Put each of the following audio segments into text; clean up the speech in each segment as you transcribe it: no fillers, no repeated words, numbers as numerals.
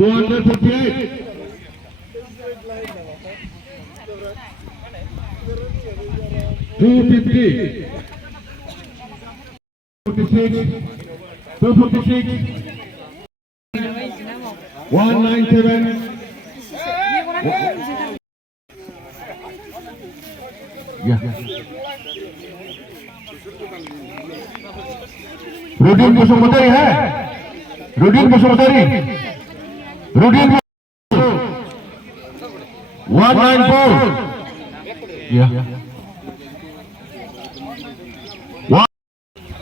248. 250. 46. 246. 197. Yeah. Routine को समझते है रूटीन को समझते रूटीन 194 yeah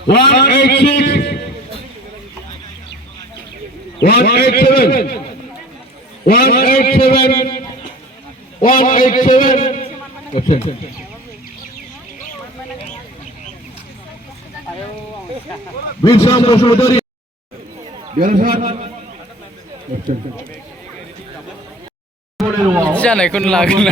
186 187 Wilson Bosudari. जानायखौनो लागोन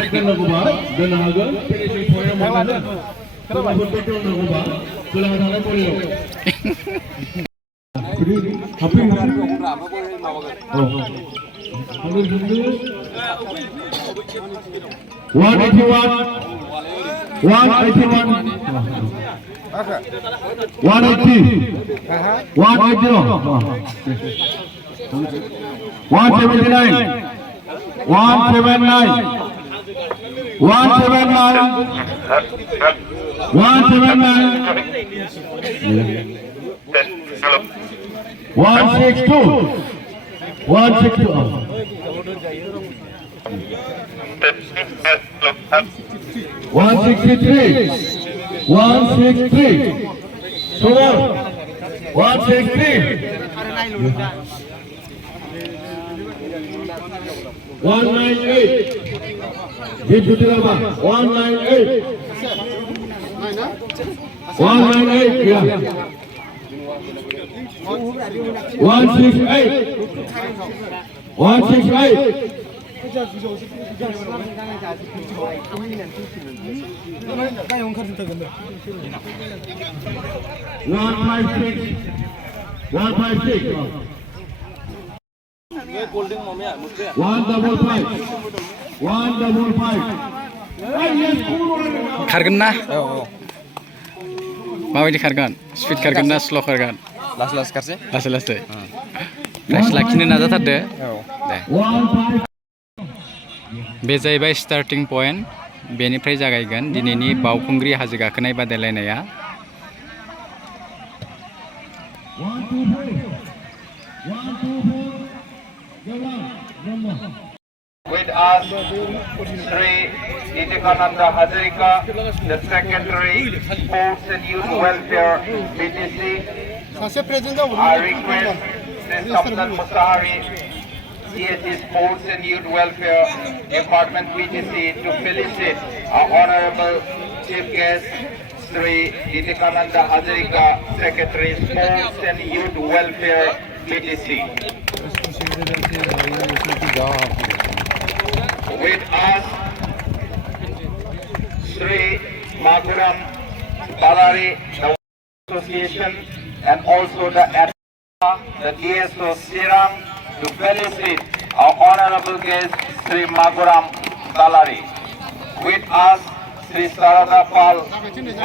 खारगोन ना माबायदि खारगोन स्पिड खारगोन ना स्ल' खारगोन लासै खारसै लासै प्राइस लाखिनो नाजाथारदो दे बे जाहैबाय स्टार्टिं पइन्ट बेनिफ्राय जागायगोन दिनैनि बावखुंग्रि हाजो गाखोनाय बादायलायनाया With us, Sri Nityananda Hazarika, the Secretary, Sports and Youth Welfare, BTC. I request Sri Samdan Musahari, CSE Sports and Youth Welfare Department, BTC, to felicitate our Honorable Chief Guest, Sri Nityananda Hazarika, Secretary, Sports and Youth Welfare, BTC. With us, Sri Maguram Dalari, the Association, and also the DSO Siram, to felicitate our honorable guest, Sri Maguram Dalari. With us, Sri Sarada Pal,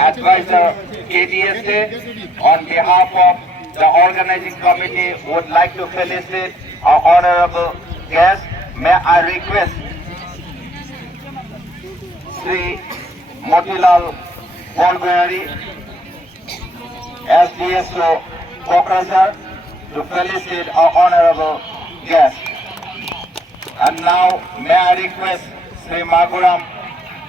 advisor KDSA, on behalf of the organizing committee, would like to felicitate our honorable guest. May I request Sri Motilal Baokhungri, SDSO Kokrajhar, to felicitate our honorable guest. And now may I request Sri Maguram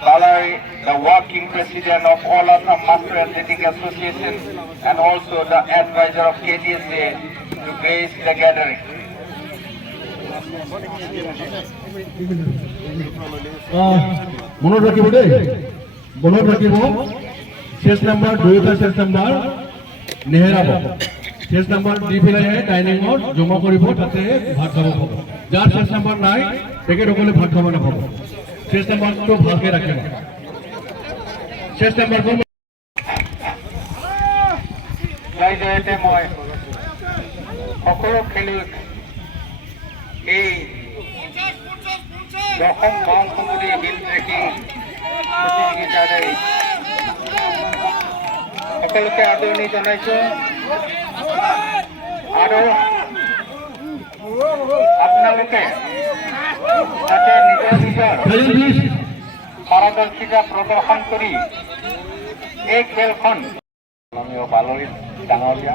Dalari, the working president of All Assam Master Athletic Association and also the advisor of KDSA, to grace the gathering. মনত ৰাখিব দেই মনত ৰাখিব শেষ number দুয়োটা শেষ number নেহেৰাব শেষ number দি পেলাই ডাইনিঙত জমা কৰিব তাতে ভাত খাব পাব যাৰ শেষ নাম্বাৰ নাই তেখেতসকলে ভাত খাব নাপাব শেষ নাম্বাৰটো ভালকৈ ৰাখিব শেষ নাম্বাৰটো জয়তে মই সকলো খেলুৱৈক এই দশম বাওখুংৰি হিল ট্ৰেকিং প্ৰতিযোগিতাৰে সকলোকে আদৰণি জনাইছোঁ আৰু আপোনালোকে যাতে নিজৰ নিজৰ পাৰদৰ্শিতা প্ৰদৰ্শন কৰি এই খেলখন মাননীয় বালৰি ডাঙৰীয়া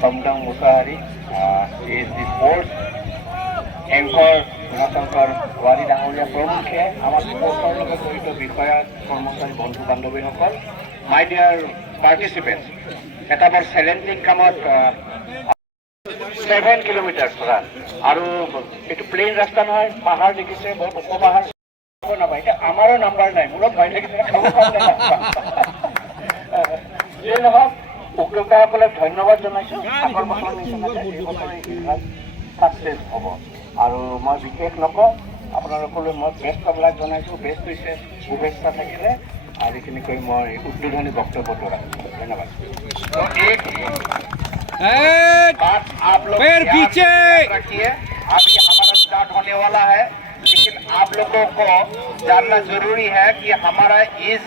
সমদং Mushahary is the sports anchor গুণাশংকৰ Wari ডাঙৰীয়া প্ৰমুখ্যে আমাৰ স্পৰ্টছৰ লগত জড়িত বিষয়া কৰ্মচাৰী বন্ধু বান্ধৱীসকল মাই ডিয়াৰ পাৰ্টিচিপেণ্টছ এটা বৰ চেলেঞ্জিং কামত 7 কিলোমিটাৰ ৰান আৰু এইটো প্লেইন ৰাস্তা নহয় পাহাৰ দেখিছে বহুত ওখ পাহাৰ নাপায় এতিয়া আমাৰো নাম্বাৰ নাই মূৰত ভয় লাগিছে খাব যিয়ে নহওক উদ্যোক্তাসকলক ধন্যবাদ জনাইছোঁ আগৰ বছৰৰ নিচিনাকৈ এই বছৰ ছাকচেছ হ'ব আৰু মই বিশেষ নকওঁ আপোনালোকলৈ মই বেষ্ট অফ লাক জনাইছোঁ বেষ্ট হৈছে শুভেচ্ছা থাকিলে আৰু এইখিনি কৈ মই উদ্বোধনী বক্তব্যটো ৰাখিছোঁ ধন্যবাদ बात आप लोग रखिए अभी हमारा स्टार्ट होने वाला है लेकिन आप लोगों को जानना जरूरी है कि हमारा इस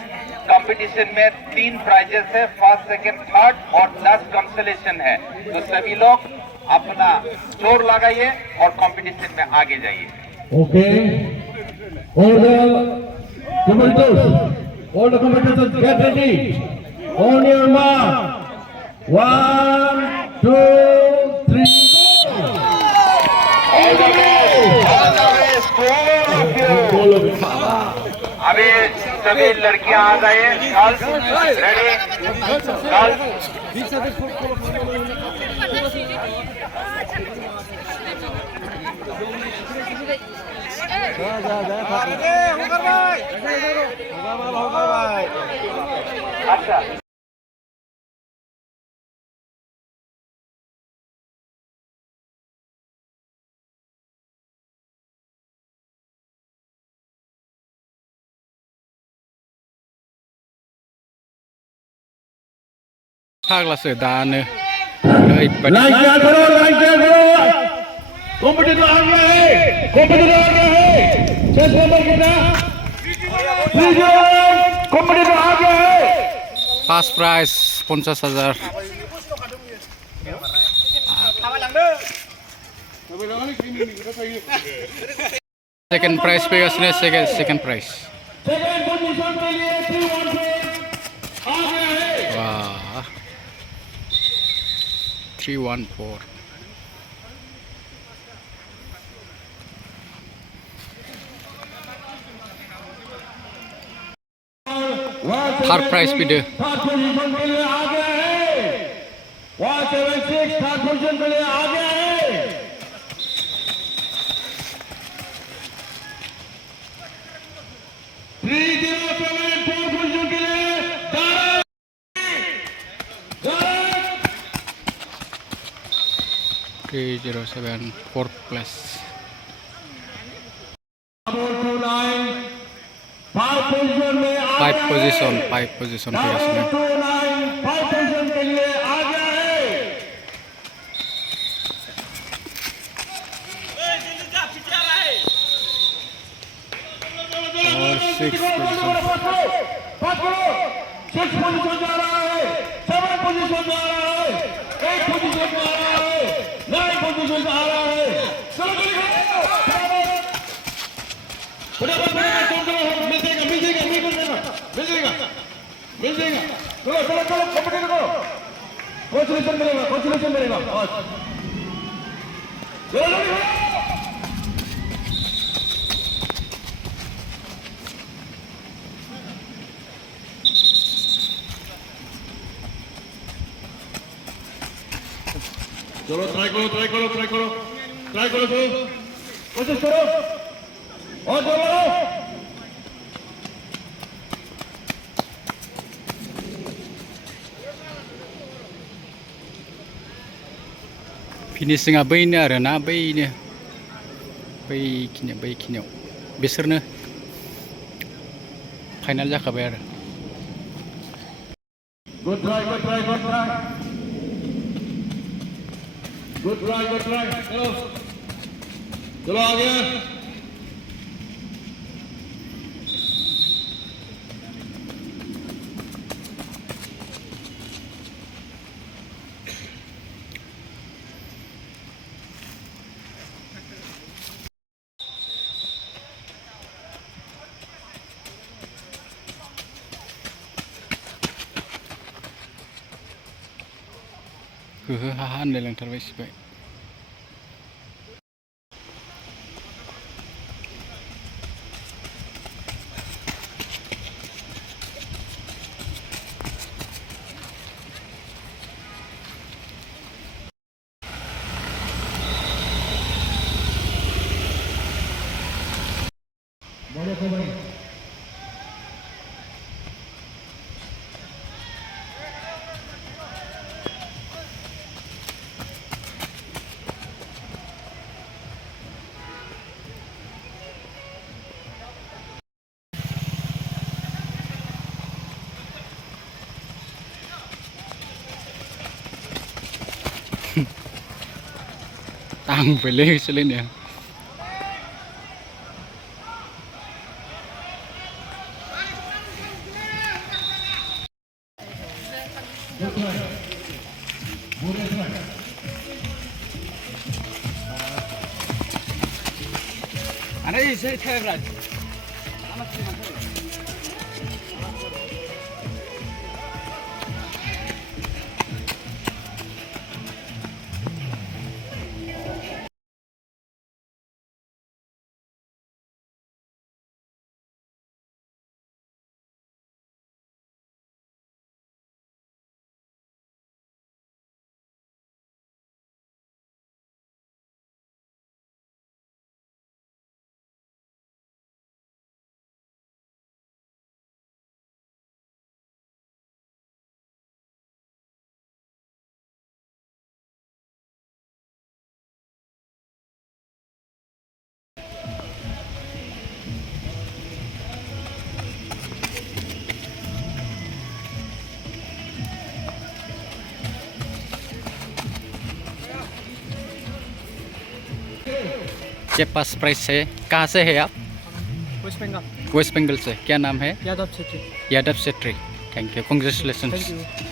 कंपटीशन में 3 प्राइजेस है फर्स्ट सेकंड थर्ड और 10 कंसोलेशन है तो सभी लोग अपना जोर लगाइए और कंपटीशन में आगे जाइए okay all the competitors get ready on your mark 1 2 3 go अभी सभी लड़कियां आ गए रेडी अच्छा फाग्लासो दानो लाइन क्या करो कॉम्पिटिटर आ गया है चेस नंबर कितना कॉम्पिटिटर आ गया है फार्स्ट प्राइज 50,000 सेकेंड प्राइज फैगासिनो सेकेंड प्राइज सेकंड पोजीशन के लिए 314 आ गया है वाह 314 थर्ड प्राइज भी दे थर्ड पोजीशन के लिए आ गया है 176 थर्ड पोजीशन के लिए आ गया है 307 फोर्थ पोजीशन के लिए 307 fourth place 5 position पे इसमें 5 पोजीशन के लिए आ गया है और 6 पोजीशन 6 पोजीशन जा रहा है 7 पोजीशन जा रहा है 8 पोजीशन जा रहा है 9 पोजीशन जा रहा है मिल जाएगा चलो कंपटीशन करो कंसोलेशन मिलेगा चलो चलो ट्राई करो तो कोशिश करो और चलो फिनिशिंगा बैनो आरोना बैखिनियाव बिसोरनो फाइनाल जाखाबाय आरो गुड ट्राई चलो चलो आगे होहो हाहा होनलायलांथारबाय सिबाय बड़े खबर तांबायलै होसोलायनाया आरे इसे थायब्रा के पास प्राइस है कहाँ से है आप वेस्ट बंगाल वेस्ट बंगाल से क्या नाम है Yadav Chhetri Yadav Chhetri thank you congratulations thank you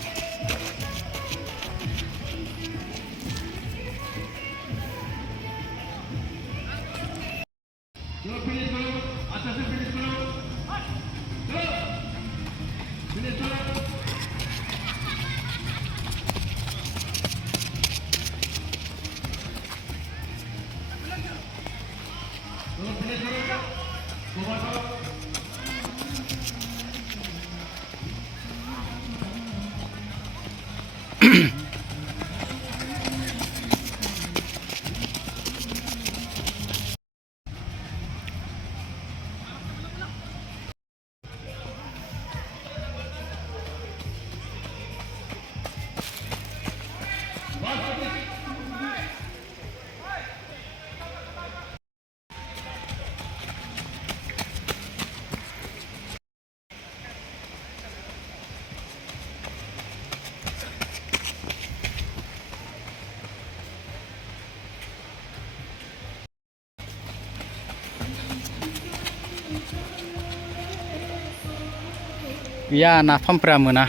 या नाफामफ्रा मोना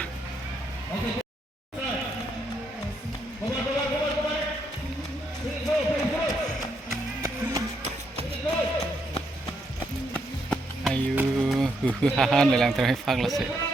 आयु होहो हाहा होनलायलांथारबाय फाग्लासो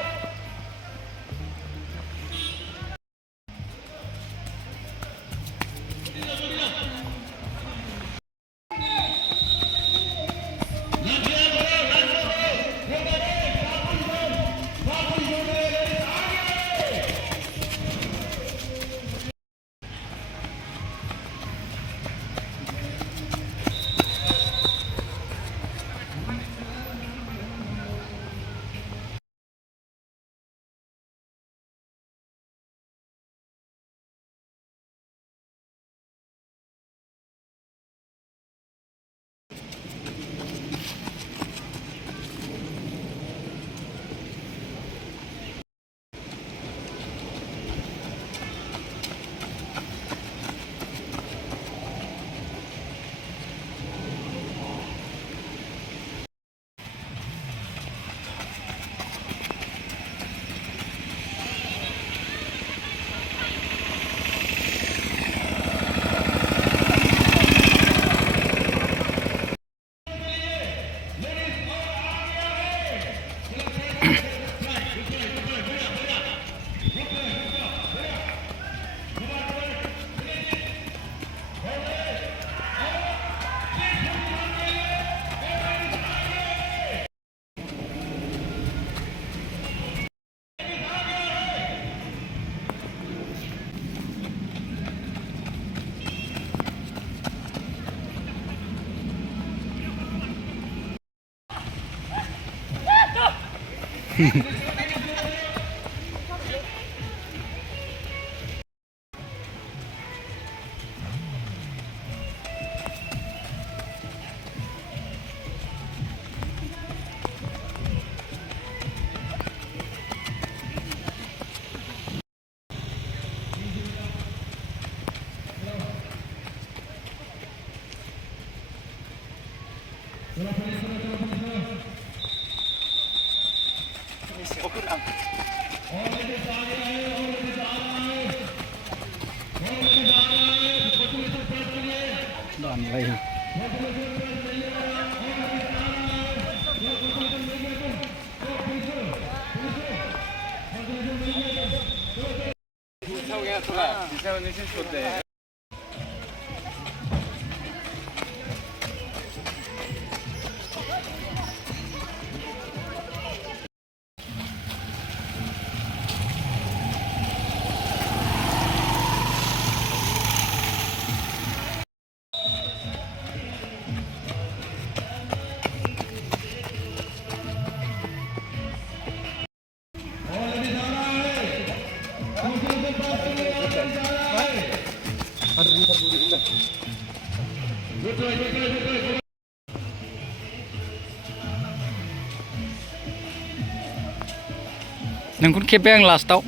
नोंखौ खेबबाय आं लास्टआव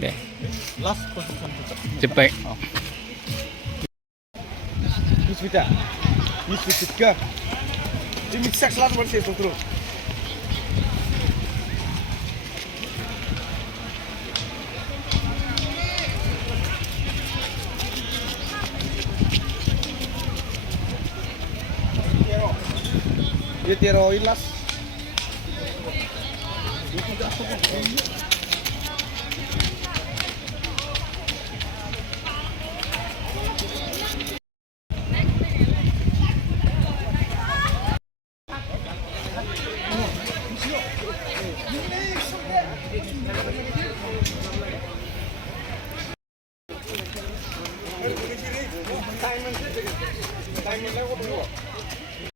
दे जोब्बाय Time